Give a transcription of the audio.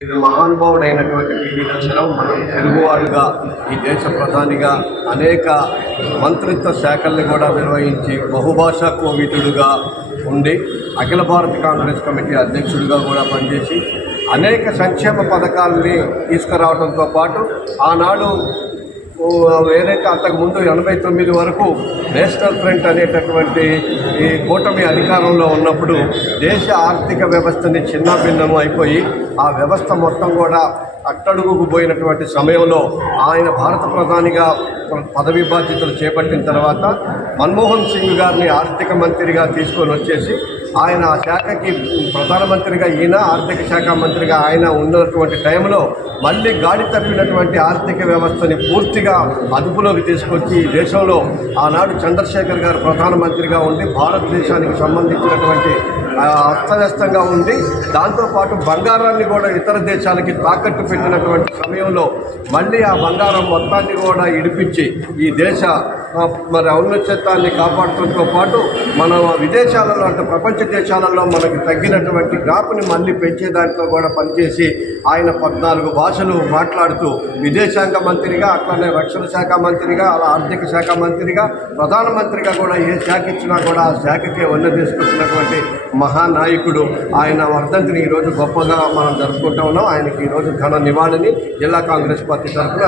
ఇది మహానుభావుడైనటువంటి పివి నరసింహరావు మనం తెలుగువారుగా ఈ దేశ ప్రధానిగా అనేక మంత్రిత్వ శాఖల్ని కూడా నిర్వహించి బహుభాషా కోవిదుడుగా ఉండి అఖిల భారత కాంగ్రెస్ కమిటీ అధ్యక్షుడిగా కూడా పనిచేసి అనేక సంక్షేమ పథకాలని తీసుకురావడంతో పాటు ఆనాడు ఏదైతే అంతకుముందు 89 వరకు నేషనల్ ఫ్రంట్ అనేటటువంటి ఈ కూటమి అధికారంలో ఉన్నప్పుడు దేశ ఆర్థిక వ్యవస్థని చిన్నాభిన్నం అయిపోయి ఆ వ్యవస్థ మొత్తం కూడా అట్టడుగుకు పోయినటువంటి సమయంలో ఆయన భారత ప్రధానిగా పదవి బాధ్యతలు చేపట్టిన తర్వాత మన్మోహన్ సింగ్ గారిని ఆర్థిక మంత్రిగా తీసుకొని వచ్చేసి ఆయన ఆ శాఖకి ప్రధానమంత్రిగా ఈయన ఆర్థిక శాఖ మంత్రిగా ఆయన ఉన్నటువంటి టైంలో మళ్ళీ గాడి తప్పినటువంటి ఆర్థిక వ్యవస్థని పూర్తిగా అదుపులోకి తీసుకొచ్చి ఈ దేశంలో ఆనాడు చంద్రశేఖర్ గారు ప్రధానమంత్రిగా ఉండి భారతదేశానికి సంబంధించినటువంటి అస్తవ్యస్తంగా ఉండి దాంతోపాటు బంగారాన్ని కూడా ఇతర దేశాలకి తాకట్టు పెట్టినటువంటి సమయంలో మళ్ళీ ఆ బంగారం మొత్తాన్ని కూడా ఇడిపించి ఈ దేశ ఔన్నత్యాన్ని కాపాడటంతో పాటు మన విదేశాలలో అంటే ప్రపంచ దేశాలలో మనకి తగ్గినటువంటి గ్రాఫ్ని మళ్ళీ పెంచే దాంట్లో కూడా పనిచేసి ఆయన 14 భాషలు మాట్లాడుతూ విదేశాంగ మంత్రిగా అట్లనే రక్షణ శాఖ మంత్రిగా అలా ఆర్థిక శాఖ మంత్రిగా ప్రధానమంత్రిగా కూడా ఏ శాఖ ఇచ్చినా కూడా ఆ శాఖకే వన్నె తీసుకొచ్చినటువంటి మహానాయకుడు. ఆయన వర్ధంతిని ఈరోజు గొప్పగా మనం జరుపుకుంటూ ఉన్నాం. ఆయనకి ఈరోజు ఘన నివాళిని జిల్లా కాంగ్రెస్ పార్టీ తరఫున